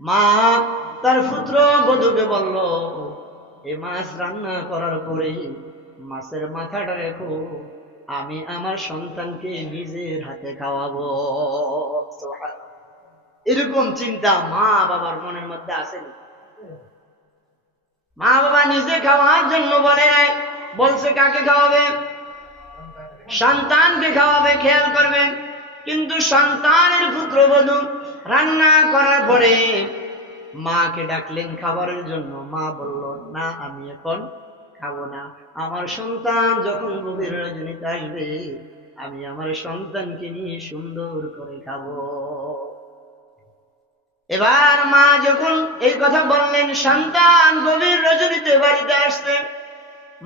মা তার পুত্র বধূকে বলল, এই মাছ রান্না করার পরে মাছের মাথাটা রেখো, আমি আমার সন্তানকে নিজের হাতে খাওয়াবো। এরকম চিন্তা মা বাবার মনের মধ্যে আসেনি? মা বাবা নিজে খাওয়ার জন্য বলে নাই, বলছে কাকে খাওয়াবে? সন্তানকে খাওয়াবে। খেয়াল করবেন, কিন্তু সন্তানের পুত্রবধূ রান্না করার পরে মাকে ডাকলেন খাবারের জন্য। মা বলল, না, আমি এখন খাবো না। আমার সন্তান যখন গভীর রজনীতে আসবে, আমি আমার সন্তানকে নিয়ে সুন্দর করে খাবো। এবার মা যখন এই কথা বললেন, সন্তান গভীর রজনীতে বাড়িতে আসছে।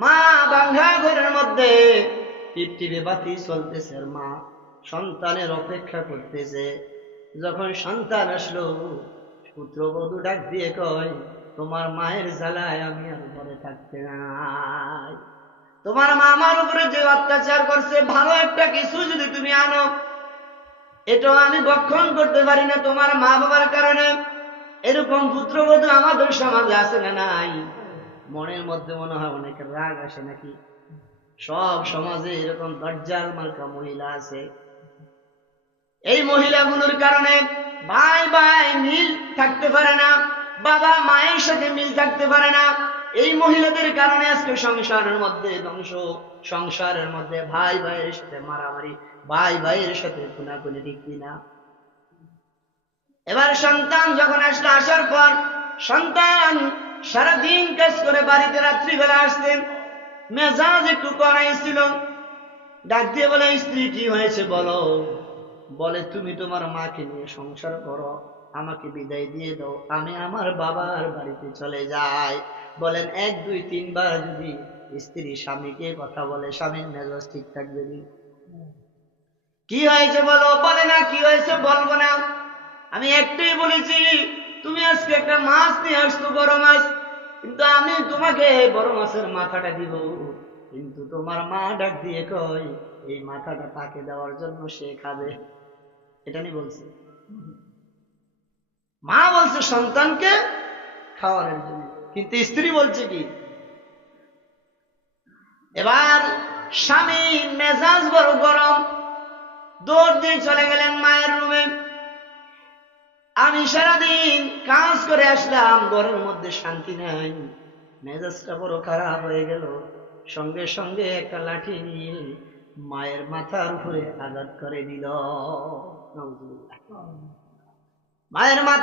মা বাঙ্গা ঘরের মধ্যে টিপটিপে বাতি চলতেছে, আর মা সন্তানের অপেক্ষা করতেছে। যখন সন্তান আসলো, পুত্রবধূ ডাক দিয়ে কয়, তোমার মায়ের জ্বালায় আমি আর ঘরে থাকতে নাই। তোমার মা আমার উপরে যে অত্যাচার করছে, ভালো একটা কিছু যদি তুমি আনো, এটাও আমি ভক্ষণ করতে পারি না তোমার মা বাবার কারণে। এরকম পুত্রবধূ আমাদের সমাজে আছে না নাই? মনের মধ্যে মনে হয় অনেক রাগ আসে নাকি? সব সমাজে এরকম দজ্জাল মার্কা মহিলা আছে। এই মহিলাগুলোর কারণে ভাই ভাই মিল থাকতে পারে না, বাবা মায়ের সাথে মিল থাকতে পারে না। এই মহিলাদের কারণে আজকে সংসারের মধ্যে ধ্বংস, সংসারের মধ্যে ভাই ভাইয়ের সাথে মারামারি, ভাই ভাইয়ের সাথে খুনাখুনি, ঠিক কিনা? এবার সন্তান যখন আসলো, আসার পর সন্তান সারাদিন কাজ করে বাড়িতে রাত্রিবেলা আসতেন, মেজাজ একটু কড়াই ছিল। ডাক দিয়ে বলে, স্ত্রী কি হয়েছে বলো। বলে, তুমি তোমার মাকে নিয়ে সংসার করো, আমাকে বিদায় দিয়ে দাও, আমি আমার বাবার বাড়িতে চলে যাই। বলেন, 1 2 3 বার যদি স্ত্রী স্বামীকে কথা বলে, স্বামীর মেজাজ ঠিক থাকবে? কি হয়েছে বলো। বলে না, কি হয়েছে বলবো না, আমি একটাই বলেছি, তুমি আজকে একটা মাছ নিয়ে আসতো, বড় মাছ, কিন্তু আমি তোমাকে বড় মাছের মাথাটা দিব, কিন্তু তোমার মা ডাক দিয়ে কয়, এই মাথাটা তাকে দেওয়ার জন্য সে খাবে। এটা নিয়ে বলছে। মা বলছে সন্তানকে খাওয়ানোর জন্য, কিন্তু স্ত্রী বলছে কি? এবার স্বামী মেজাজ বড় গরম, দৌড় দিয়ে চলে গেলেন মায়ের রুমে। আমি সারাদিন কাজ করে আসলাম, ঘরের মধ্যে শান্তি নাই, মেজাজটা বড় খারাপ হয়ে গেল। সঙ্গে সঙ্গে একটা লাঠি নিয়ে মায়ের মাথার উপরে আঘাত করে দিল। মায়ের মাথা